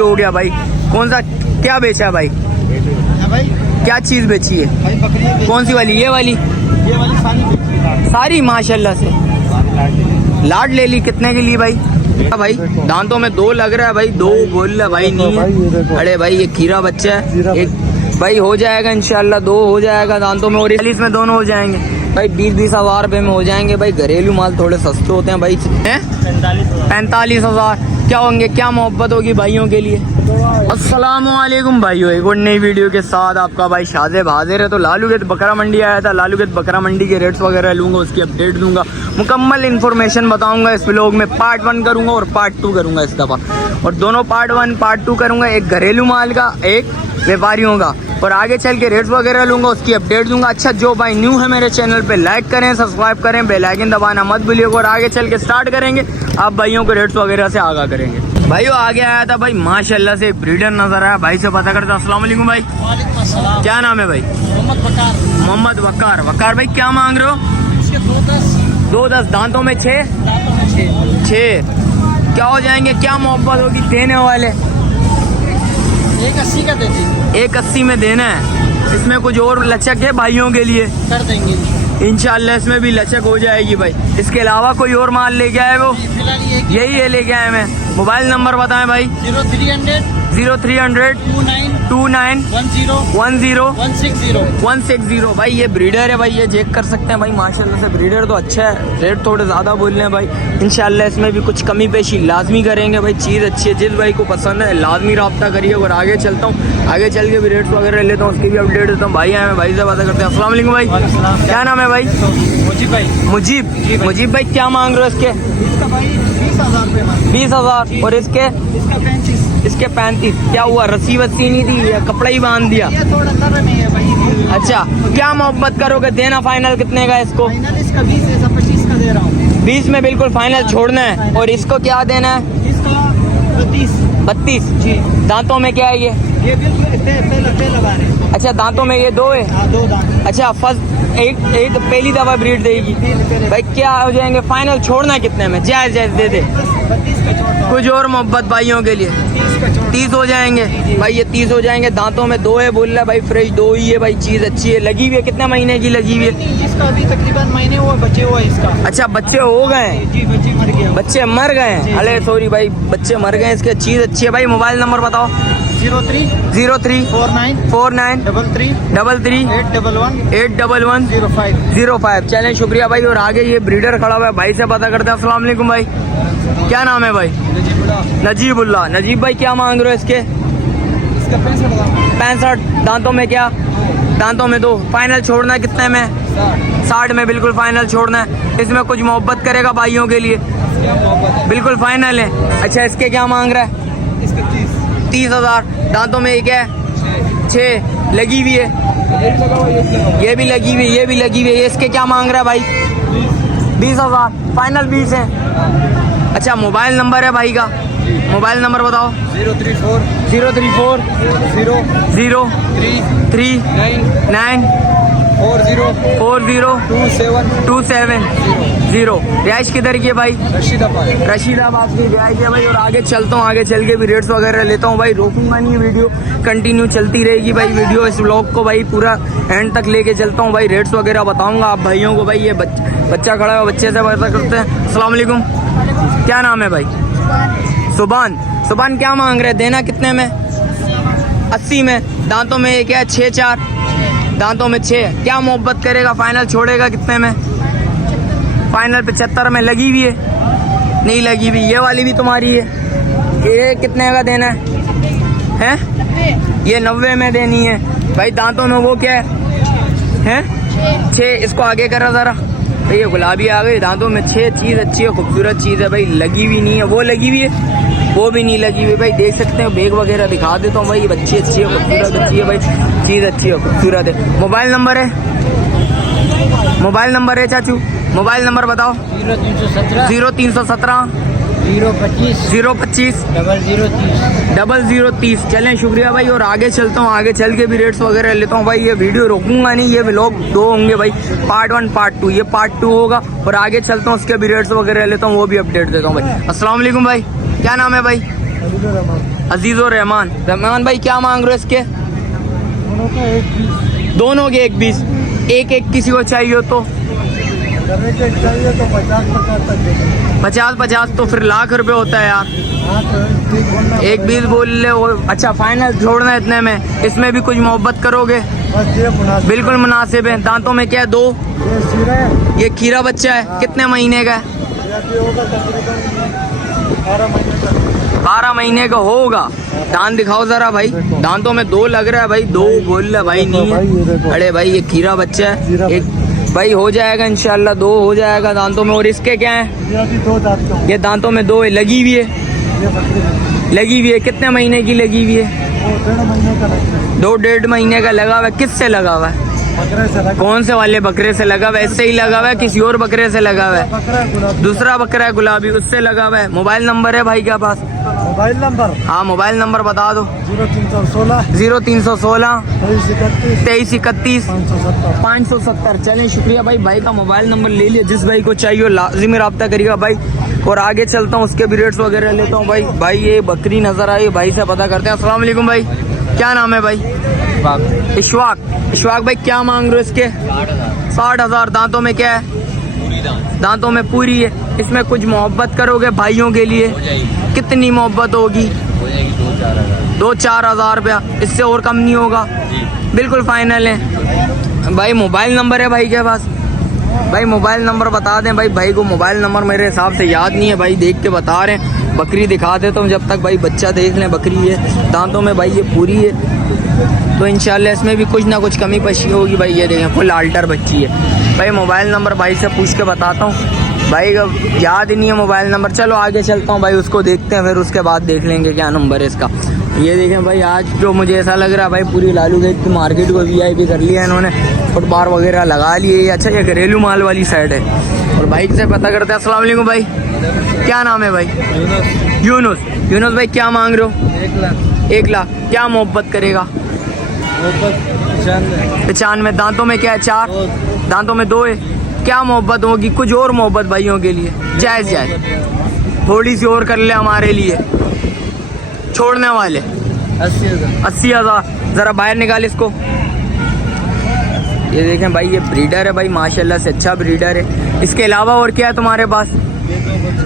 हो गया भाई। कौन सा क्या बेचा है भाई? भाई क्या चीज बेची है भाई बकरी कौन सी वाली? ये वाली सारी माशाल्लाह से लाड ले ली। कितने की ली भाई? भाई दांतों में दो लग रहा है भाई, दो बोल रहा भाई नहीं है। अरे भाई ये खीरा बच्चा है एक भाई, हो जाएगा इंशाल्लाह, दो हो जाएगा दांतों में और 40 में दोनों हो जाएंगे भाई। 20-20 हज़ार रुपए में हो जाएंगे भाई। घरेलू माल थोड़े सस्ते होते हैं भाई। 45 हज़ार क्या होंगे? क्या मोहब्बत होगी भाइयों के लिए। अस्सलामुअलैकुम भाइयों, एक और नई वीडियो के साथ आपका भाई शाज़ेब हाजिर है। तो लालूगेट बकरा मंडी आया था। लालूगेट बकरा मंडी के रेट्स वगैरह लूँगा, उसकी अपडेट दूंगा, मुकम्मल इन्फॉर्मेशन बताऊंगा इस व्लॉग में। पार्ट 1 करूंगा और पार्ट 2 करूंगा इस दफ़ा, और दोनों पार्ट 1 पार्ट 2 करूंगा। एक घरेलू माल का, एक व्यापारियों का, और आगे चल के रेट्स वगैरह लूँगा, उसकी अपडेट दूंगा। अच्छा, जो भाई न्यू है मेरे चैनल पे लाइक करें, सब्सक्राइब करें, बेल आइकन दबाना मत भूलिएगा। और आगे चल के स्टार्ट करेंगे, आप भाइयों को रेट्स वगैरह से आगाह करेंगे। भाइयों आगे आया था भाई माशाल्लाह से एक ब्रीडर नजर आया, भाई से पता करता। अस्सलाम वालेकुम भाई, क्या नाम है भाई? मोहम्मद वकार। वकार भाई क्या मांग रहे हो? 2-10 दांतों में 6 क्या हो जाएंगे? क्या मोहब्बत होगी देने वाले? 180 का देते, 180 में देना है। इसमें कुछ और लचक है भाइयों के लिए? कर देंगे इंशाल्लाह, इसमें भी लचक हो जाएगी भाई। इसके अलावा कोई और माल लेके आए वो? फिलहाल यही है लेके आए मैं। मोबाइल नंबर बताएं भाई। 0300 29 10 160 भाई। ये ब्रीडर है भाई, ये चेक कर सकते हैं भाई। माशाल्लाह से ब्रीडर तो अच्छा है। रेट थोड़े ज़्यादा बोल रहे हैं भाई। इंशाल्लाह इसमें भी कुछ कमी पेशी लाजमी करेंगे भाई। चीज़ अच्छी है, जिस भाई को पसंद है लाजमी रब्ता करिए। और आगे चलता हूँ, आगे चल के भी रेट्स वगैरह लेता हूँ, उसकी भी अपडेट देता हूँ। भाई आए भाई से बात करते हैं। अस्सलाम वालेकुम भाई, क्या नाम है भाई? मुजीब भाई। मुजीब भाई क्या मांग रहे हो इसके? इसका भाई 20,000 रुपये। 20,000। और इसके? इसका 35। इसके 35। क्या हुआ, रस्सी वस्सी नहीं थी या कपड़ा ही बांध दिया? ये थोड़ा नरम है भाई। अच्छा, क्या मोहब्बत करोगे? देना फाइनल कितने का इसको? फाइनल इसका 20 है, 25 का दे रहा हूँ। 20 में बिल्कुल फाइनल छोड़ना है। और इसको क्या देना है? इसका 32 जी। दांतों में क्या है ये? बिल्कुल पहला बार है। अच्छा, दांतों में ये 2 है। हाँ, 2 दांत। अच्छा, फर्स्ट एक पहली दफा ब्रीड देगी भाई। क्या हो जाएंगे फाइनल? छोड़ना कितने में? जायज दे दे। 32 का छोड़। कुछ और मोहब्बत भाइयों के लिए 30 का छोड़। 30 हो जाएंगे भाई। ये 30 हो जाएंगे। दांतों में 2 है बोल रहा भाई, फ्रेश 2 ही है भाई। चीज अच्छी है, लगी हुई है। कितने महीने की लगी हुई है? इसका अभी तकरीबन महीने हुआ, बचे हुआ इसका। अच्छा, बच्चे हो गए? जी, बच्चे मर गया। बच्चे मर गए हैं? अरे सॉरी भाई, बच्चे मर गए। इसके चीज अच्छी है भाई। मोबाइल नंबर बताओ। 03 49 33 811 05। चलें, शुक्रिया भाई। और आगे ये ब्रीडर खड़ा हुआ है, भाई से पता करते हैं। अस्सलाम वालेकुम भाई, क्या नाम है भाई? नजीबुल्लाह। नजीब भाई क्या मांग रहे हो इसके? इसका 65। दांतों में क्या? दांतों में 2। फाइनल छोड़ना है कितने में? 60 में बिल्कुल फाइनल छोड़ना है। इसमें कुछ मोहब्बत करेगा भाइयों के लिए? बिल्कुल फाइनल है। अच्छा, इसके क्या मांग रहा है? 30,000। दांतों में ये क्या है? 6 लगी हुई है। ये भी लगी हुई है, ये भी लगी हुई है। इसके क्या मांग रहा है भाई? 20,000 फाइनल 20 है। अच्छा, मोबाइल नंबर है भाई का? मोबाइल नंबर बताओ। 034 0 3 9 40 270। रिहाइश किधर की है भाई? रशीदाबाद की रिहाइश है भाई। और आगे चलता हूँ, आगे चल के भी रेट्स वगैरह लेता हूँ भाई। रोकूंगा नहीं, वीडियो कंटिन्यू चलती रहेगी भाई। वीडियो इस व्लॉग को भाई पूरा एंड तक लेके चलता हूँ भाई। रेट्स वगैरह बताऊंगा आप भाइयों को भाई। ये बच्चा खड़ा है, बच्चे से पता करते हैं। अस्सलाम वालेकुम, क्या नाम है भाई? सुबान क्या मांग रहे? देना कितने में? 80 में। दांतों में ये क्या है? 6 दांतों में 6। क्या मोहब्बत करेगा? फाइनल छोड़ेगा कितने में? फाइनल 75 में। लगी हुई है? नहीं लगी हुई। ये वाली भी तुम्हारी है? ये कितने का देना है? ये 90 में देनी है भाई। दांतों में वो क्या है? 6। इसको आगे करा जरा भाई। ये गुलाबी आ गई, दांतों में 6। चीज अच्छी है, खूबसूरत चीज है भाई। लगी हुई नहीं है। वो लगी हुई है? वो भी नहीं लगी हुई भाई। देख सकते हैं, बैग वगैरह दिखा देता हूँ भाई। बच्ची अच्छी है, खूबसूरत अच्छी है भाई। चीज अच्छी है, खूबसूरत है। मोबाइल नंबर है चाचू? मोबाइल नंबर बताओ। 0317 025 0030। चलें, शुक्रिया भाई। और आगे चलता हूँ, आगे चल के भी रेट्स वगैरह लेता हूँ भाई। ये वीडियो रोकूंगा नहीं, ये व्लॉग 2 होंगे भाई। Part 1 part 2। ये पार्ट 2 होगा। और आगे चलता हूँ, उसके भी रेट्स वगैरह लेता हूँ, वो भी अपडेट देता हूँ भाई। अस्सलाम वालेकुम भाई, क्या नाम है भाई? अजीज़ुर रहमान। रहमान भाई क्या मांग रहे हो इसके? दोनों का 1 दोनों के 1-20, एक किसी को चाहिए हो तो करने के चाहिए तो 50-50 तक दे देंगे। 50-50 तो फिर लाख रुपए होता है यार। हाँ तो ठीक बोलना 1-20 बोल ले अच्छा फाइनल छोड़ना इतने में, इसमें भी कुछ मोहब्बत करोगे? बस ये मुनासिब बिल्कुल मुनासिब है। दांतों में क्या है? 2। ये सीरा है, ये खीरा बच्चा है, कितने महीने का है? ये भी होगा तकरीबन 12 महीने तक। 12 महीने का होगा। दांत दिखाओ जरा भाई, दांतों में 2 लग रहा है भाई, 2 बोल रहा भाई नहीं है। अरे भाई ये खीरा बच्चा है, एक भाई हो जाएगा इंशाल्लाह, 2 हो जाएगा दांतों में। और इसके क्या है? ये भी 2 दांत का ये दांतों में 2 है, लगी हुई है, ये बकरी है। लगी हुई है। कितने महीने की लगी हुई है? वो 1.5 महीने का लगता है। 2-1.5 महीने का लगा हुआ है। किससे लगा हुआ है? बकरे से लगा। कौन से वाले बकरे से लगा हुआ है? इससे ही लगा हुआ है, किसी और बकरे से लगा हुआ है? बकरा है गुलाबी। दूसरा बकरा है गुलाबी, उससे लगा हुआ है। मोबाइल नंबर है भाई के पास? मोबाइल नंबर हाँ मोबाइल नंबर बता दो। 0316 0316 2331 2331 570। 570। चलें शुक्रिया भाई, भाई का मोबाइल नंबर ले लिया। जिस भाई को चाहिए लाजिमी रब्ता करिएगा भाई। और आगे चलता हूँ, उसके भी रेट्स वगैरह लेता हूँ भाई। भाई ये बकरी नजर आई, भाई से पता करते हैं। अस्सलाम वालेकुम भाई, क्या नाम है भाई? इशवाक। इशवाक भाई क्या मांग रहे हो इसके? 60,000। दांतों में क्या है? दांतों में पूरी है। इसमें कुछ मोहब्बत करोगे भाइयों के लिए? कितनी मोहब्बत होगी? 2-4 हज़ार रुपया, इससे और कम नहीं होगा? बिल्कुल फाइनल है भाई। मोबाइल नंबर है भाई के पास? भाई मोबाइल नंबर बता दें भाई। भाई को मोबाइल नंबर मेरे हिसाब से याद नहीं है भाई, देख के बता रहे हैं। बकरी दिखा देता हूँ जब तक भाई बच्चा देख लें। बकरी है, दांतों में भाई ये पूरी है, तो इंशाल्लाह इसमें भी कुछ ना कुछ कमी पशी होगी भाई। ये देखें फुल आल्टर बच्ची है भाई। मोबाइल नंबर भाई से पूछ के बताता हूँ भाई का याद ही नहीं है मोबाइल नंबर। चलो आगे चलता हूँ भाई, उसको देखते हैं, फिर उसके बाद देख लेंगे क्या नंबर है इसका। ये देखें भाई, आज जो मुझे ऐसा लग रहा है भाई पूरी लालू गेट की मार्केट को VIP कर लिया इन्होंने, फुटबार वगैरह लगा लिए। अच्छा ये घरेलू माल वाली साइड है। और बाइक से पता करते हैं। अस्सलाम वालेकुम भाई, क्या नाम है भाई? यूनुस। यूनुस भाई क्या मांग रहे हो? 1 लाख। क्या मोहब्बत करेगा? 95। दांतों में क्या है? 4। दांतों में 2 है। क्या मोहब्बत होगी? कुछ और मोहब्बत भाइयों के लिए जायज़ जायज़, थोड़ी सी और कर ले हमारे लिए। छोड़ने वाले 80,000। ज़रा बाहर निकाल इसको। ये देखें भाई, ये ब्रीडर है भाई, माशाल्लाह से अच्छा ब्रीडर है। इसके अलावा और क्या है तुम्हारे पास?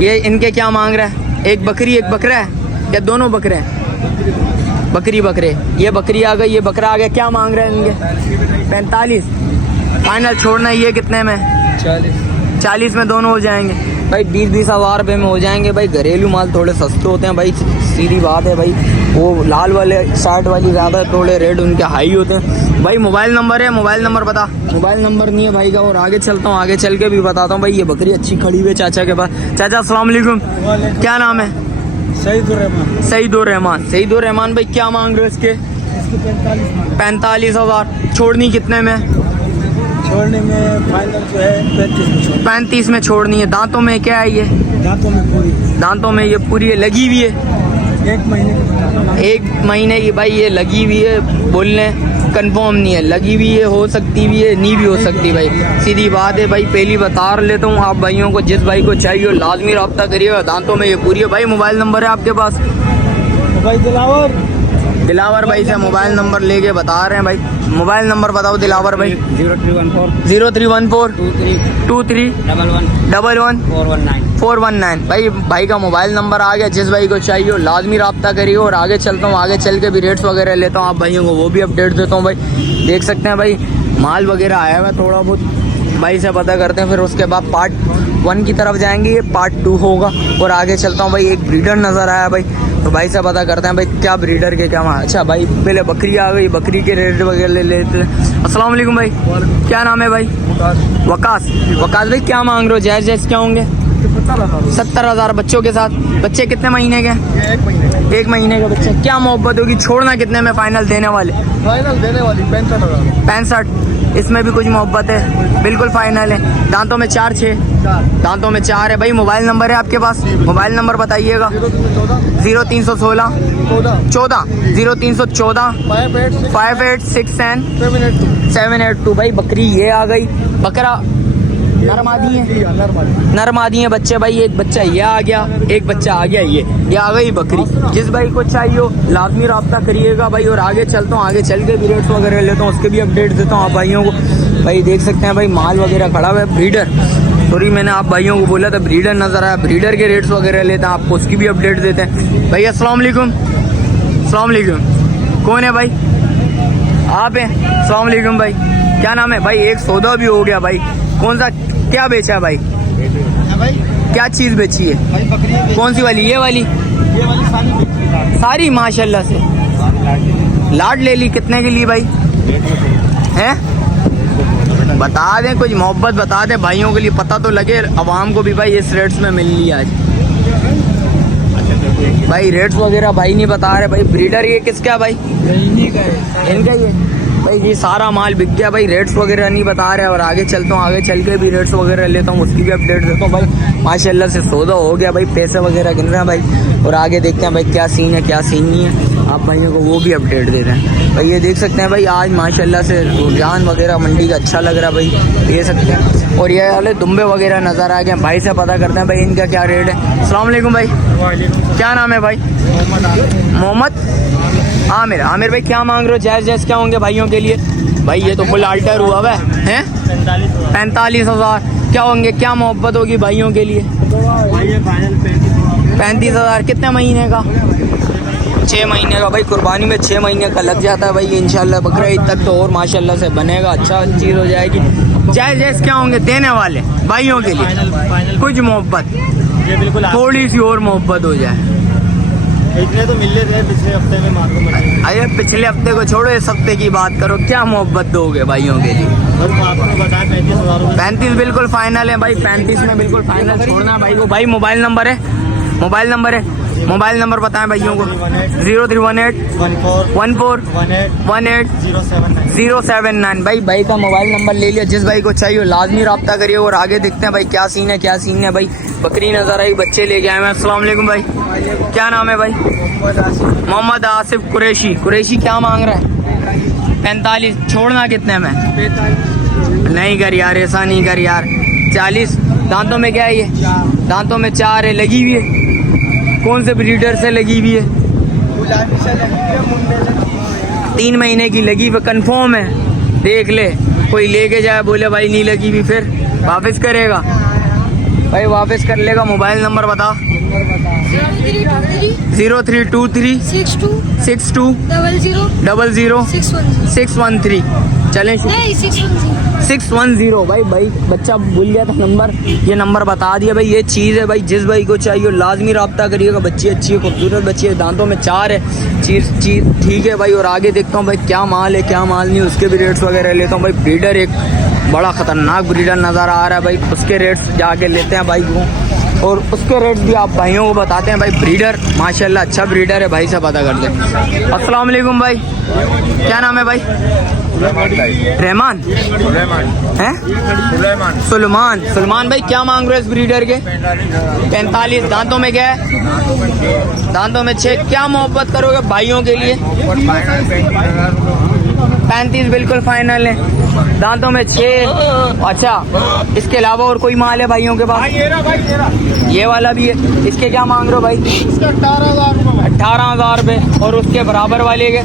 ये इनके क्या मांग रहा है? एक बकरी एक बकरा है या दोनों बकरे हैं? बकरी बकरे। ये बकरी आ गई, ये बकरा आ गया। क्या मांग रहे हैं इनके? 45। फाइनल छोड़ना ये कितने में? 40 में दोनों हो जाएंगे भाई। 20-20 हज़ार रुपये में हो जाएंगे भाई। घरेलू माल थोड़े सस्ते होते हैं भाई, सीधी बात है भाई। वो लाल वाले शर्ट वाली ज़्यादा थोड़े रेट उनके हाई होते हैं भाई। मोबाइल नंबर है? मोबाइल नंबर बता। मोबाइल नंबर नहीं है भाई का। और आगे चलता हूँ, आगे चल के भी बताता हूँ भाई। ये बकरी अच्छी खड़ी हुई है चाचा के पास। चाचा अस्सलाम वालेकुम, क्या नाम है? सईदुर रहमान। सईदुर रहमान। सईदुर रहमान भाई क्या मांग रहे हो इसके? 45,000। छोड़नी कितने में? छोड़ने में फाइनल जो है 35 में 35 में छोड़नी है। दांतों में क्या है? ये दांतों में पूरी। दांतों में ये पूरी है, लगी हुई है। 1 महीने की। 1 महीने की भाई ये लगी हुई है, बोलने कंफर्म नहीं है। लगी हुई है, हो सकती भी है, नहीं भी हो सकती भाई, सीधी बात है भाई। पहली बता लेता हूँ आप भाइयों को, जिस भाई को चाहिए लाजमी रब्ता करिएगा। दांतों में ये पूरी है भाई। मोबाइल नंबर है आपके पास? भाई दिलावर भाई से मोबाइल नंबर लेके बता रहे हैं भाई। मोबाइल नंबर बताओ दिलावर भाई। 0314 23 11 419 भाई। भाई का मोबाइल नंबर आ गया, जिस भाई को चाहिए हो लाजमी रब्ता करिए। और आगे चलता हूँ, आगे चल के भी रेट्स वगैरह लेता हूँ आप भाइयों को, वो भी अपडेट देता हूँ भाई। देख सकते हैं भाई माल वगैरह आया हुआ है थोड़ा बहुत, भाई से पता करते हैं। फिर उसके बाद पार्ट 1 की तरफ जाएंगे, ये पार्ट 2 होगा। और आगे चलता हूँ भाई, एक ब्रीडर नज़र आया भाई, तो भाई से पता करते हैं भाई क्या ब्रीडर के क्या। अच्छा भाई पहले बकरी आ गई, बकरी के रेट वगैरह ले लेते हैं। अस्सलाम वालेकुम भाई, क्या नाम है भाई? वकास। वकास भाई क्या मांग रहे हो? जायज़ जायज़ क्या होंगे? 70,000 बच्चों के साथ। बच्चे कितने महीने के? 1 महीने के बच्चे। क्या मोहब्बत होगी? छोड़ना कितने में फाइनल देने वाले? फाइनल देने वाली 65,000। 65। इसमें भी कुछ मोहब्बत है, बिल्कुल फाइनल है। दांतों में 4-6। दांतों में 4 है भाई। मोबाइल नंबर है आपके पास? मोबाइल नंबर बताइएगा। 0316 14 0314 586 782 भाई। बकरी ये आ गई। बकरा नरमादी है, नरमादी है बच्चे भाई। एक बच्चा ये आ गया, एक बच्चा आ गया ये आ गई बकरी। जिस भाई को चाहिए हो लाजमी रब्ता करिएगा भाई। और आगे चलता हूँ, आगे चल के भी रेट्स वगैरह लेता हूँ, उसके भी अपडेट देता हूँ आप भाइयों को। भाई देख सकते हैं भाई माल वगैरह खड़ा हुआ है। ब्रीडर सॉरी मैंने आप भाइयों को बोला था ब्रीडर नजर आया, ब्रीडर के रेट्स वगैरह लेते हैं, आपको उसकी भी अपडेट देते हैं। भाई अस्सलाम वालेकुम। अस्सलाम वालेकुम। कौन है भाई? आप हैं? अस्सलाम वालेकुम भाई। क्या नाम है भाई? एक सौदा भी हो गया भाई। कौन सा क्या बेचा है भाई? क्या चीज बेची है भाई? बकरी। कौन सी वाली? ये वाली सारी माशाल्लाह से लाड ले ली। कितने की ली भाई? हैं बता दें, कुछ मोहब्बत बता दें भाइयों के लिए, पता तो लगे अवाम को भी भाई इस रेट्स में मिल ली आज। भाई रेट्स वगैरह भाई नहीं बता रहे भाई। ब्रीडर ये किसका भाई? इनका ही है भाई। ये सारा माल बिक गया भाई, रेट्स वगैरह नहीं बता रहे। और आगे चलता हूँ, आगे चल के भी रेट्स वगैरह लेता हूँ, उसकी भी अपडेट देता हूँ भाई। माशाल्लाह से सौदा हो गया भाई, पैसे वगैरह गिन रहे हैं भाई। और आगे देखते हैं भाई क्या सीन है क्या सीन नहीं है, आप भाइयों को वो भी अपडेट दे रहे हैं भाई। ये देख सकते हैं भाई आज माशाल्लाह से रुझान वगैरह मंडी का अच्छा लग रहा है भाई, दे सकते हैं। और ये वाले दुम्बे वगैरह नज़र आ गए भाई, से पता करते हैं भाई इनका क्या रेट है। अस्सलाम वालेकुम भाई। क्या नाम है भाई? मोहम्मद आमिर। आमिर भाई क्या मांग रहे हो? जायज़ जायज़ क्या होंगे भाइयों के लिए? भाई ये तो फुल अल्टर हुआ हुआ है 45,000 क्या होंगे? क्या मोहब्बत होगी भाइयों के लिए? 35,000। कितने महीने का? 6 महीने का भाई। कुर्बानी में 6 महीने का लग जाता है भाई। इंशाल्लाह बकरा ईद तक तो और माशाल्लाह से बनेगा, अच्छा चीज़ हो जाएगी। जायज़ जायज़ क्या होंगे देने वाले भाइयों के लिए? कुछ मोहब्बत, ये बिल्कुल थोड़ी सी और मोहब्बत हो जाए। इतने तो मिल रहे थे पिछले हफ्ते में मालूम है। अरे पिछले हफ्ते को छोड़ो, इस हफ्ते की बात करो। क्या मोहब्बत दोगे भाइयों के लिए? आपने बताया 35,000। 35 बिल्कुल फाइनल है भाई। 35 में बिल्कुल फाइनल छोड़ना है भाई को। भाई मोबाइल नंबर है, मोबाइल नंबर है, मोबाइल नंबर बताएं भाइयों को। 0318 14 079 भाई। भाई का मोबाइल नंबर ले लिया। जिस भाई को चाहिए लाजमी रब्ता करिए। और आगे देखते हैं भाई क्या सीन है क्या सीन है भाई। बकरी नजर आई, बच्चे लेके आए हैं। अस्सलाम वालेकुम भाई। क्या नाम है भाई? मोहम्मद आसिफ कुरैशी। कुरैशी क्या मांग रहा है? 45। छोड़ना कितने में? नहीं कर यार, ऐसा नहीं कर यार। 40। दांतों में क्या है ये? दांतों में 4 है। लगी हुई है? कौन से ब्रीडर से लगी हुई है? 3 महीने की लगी हुई कंफर्म है? देख ले, कोई लेके जाए बोले भाई नहीं लगी हुई, फिर वापस करेगा भाई, वापस कर लेगा। मोबाइल नंबर बता। 0323 62 00 613। चलें 610 भाई। भाई बच्चा भूल गया था नंबर, ये नंबर बता दिया भाई। ये चीज़ है भाई, जिस भाई को चाहिए लाजमी रब्ता करिएगा। बच्ची अच्छी है, खूबसूरत बच्ची है, दांतों में 4 है। चीज़ ठीक है भाई। और आगे देखता हूँ भाई क्या माल है क्या माल नहीं, उसके भी रेट्स वगैरह लेता हूँ भाई। ब्रीडर एक बड़ा ख़तरनाक ब्रीडर नज़र आ रहा है भाई, उसके रेट्स जाके लेते हैं भाई को। और उसके रेट भी आप भाइयों को बताते हैं भाई। ब्रीडर माशाल्लाह अच्छा ब्रीडर है भाई, से पता करते हैं। अस्सलाम वालेकुम भाई। क्या नाम है भाई? रहमान हैं? सुलेमान। सुलेमान भाई क्या मांग रहे हो इस ब्रीडर के? 45। दांतों में क्या है? दांतों में 6। क्या मोहब्बत करोगे भाइयों के लिए? 35 बिल्कुल फाइनल है। दांतों में 6। अच्छा, इसके अलावा और कोई माल है भाइयों के पास? ये वाला भी है। इसके क्या मांग रहे हो भाई? 18,000 रुपये। और उसके बराबर वाले के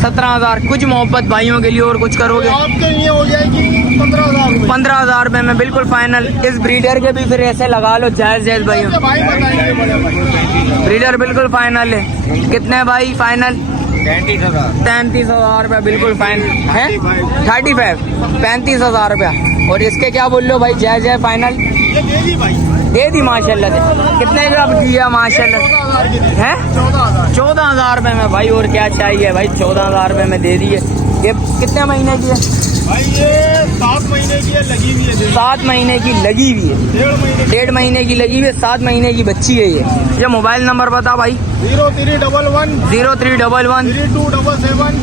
17,000। कुछ मोहब्बत भाइयों के लिए और कुछ करोगे? आपके लिए हो जाएगी 15,000। 15,000 रुपये में बिल्कुल फाइनल। इस ब्रीडर के भी फिर ऐसे लगा लो जायज़ जायज़ भाइयों। ब्रीडर बिल्कुल फाइनल है। कितने भाई फाइनल? 33,000 रुपये बिल्कुल फाइनल है। 35 35,000 रुपया। और इसके क्या बोल लो भाई? जायज़ है फाइनल? दे दी माशाल्लाह से। कितने का दिया माशाल्लाह है? 14,000 रुपये में भाई। और क्या चाहिए भाई? 14,000 रुपये में दे दिए। ये कितने महीने की है भाई? ये 7 महीने की है, लगी हुई है। 7 महीने की लगी हुई है। 1.5 महीने की लगी हुई है। 7 महीने की बच्ची है ये मोबाइल नंबर बता भाई। 0311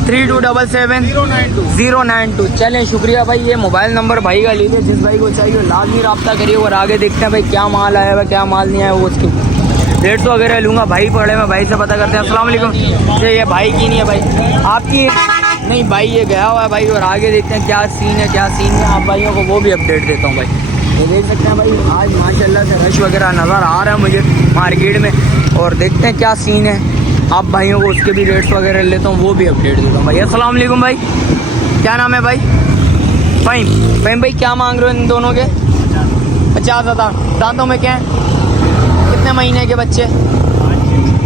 3277 092। चलें शुक्रिया भाई। ये मोबाइल नंबर भाई का लीजिए, जिस भाई को चाहिए लाजमी रब्ता करिए। और आगे देखते हैं भाई क्या माल आया हुआ क्या माल नहीं आया, वो उसकी रेट्स वगैरह लूँगा। भाई पड़े मैं भाई से पता करते हैं। अस्सलाम वालेकुम। ये भाई की नहीं है भाई, आपकी नहीं भाई ये गया हुआ है भाई, और आगे देखते हैं क्या सीन है क्या सीन है। आप भाइयों को वो भी अपडेट देता हूँ भाई। ये देख सकते हैं भाई आज माशाल्लाह से रश वगैरह नज़र आ रहा है मुझे मार्केट में, और देखते हैं क्या सीन है। आप भाइयों को उसके भी रेट्स वगैरह लेता हूँ, वो भी अपडेट देता हूँ भाई। अस्सलाम वालेकुम भाई, क्या नाम है भाई? फ़हीम भाई क्या मांग रहे हो इन दोनों के? 50,000। दांतों में क्या है? कितने महीने के बच्चे?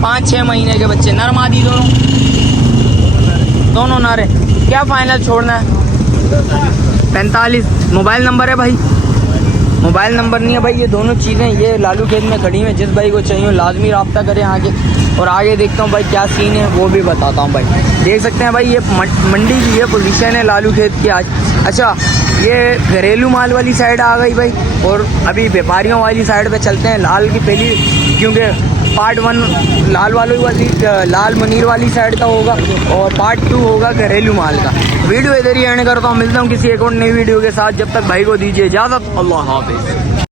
5-6 महीने के बच्चे। नर मादी दोनों नर है। क्या फाइनल छोड़ना है? 45। मोबाइल नंबर है भाई? मोबाइल नंबर नहीं है भाई। ये दोनों चीज़ें ये लालू खेत में खड़ी हैं, जिस भाई को चाहिए लाजमी रब्ता करें आगे। और आगे देखता हूँ भाई क्या सीन है, वो भी बताता हूँ भाई। देख सकते हैं भाई ये मंडी की ये पोजीशन है लालू खेत की आज। अच्छा ये घरेलू माल वाली साइड आ गई भाई, और अभी व्यापारियों वाली साइड पे चलते हैं। लाल की पहली, क्योंकि पार्ट 1 लाल वाली लाल मुनीर वाली साइड का होगा, और पार्ट 2 होगा घरेलू माल का। वीडियो इधर ही एंड करता हूँ, मिलता हूँ किसी एक और नई वीडियो के साथ। जब तक भाई को दीजिए इजाज़त, अल्लाह हाफिज़।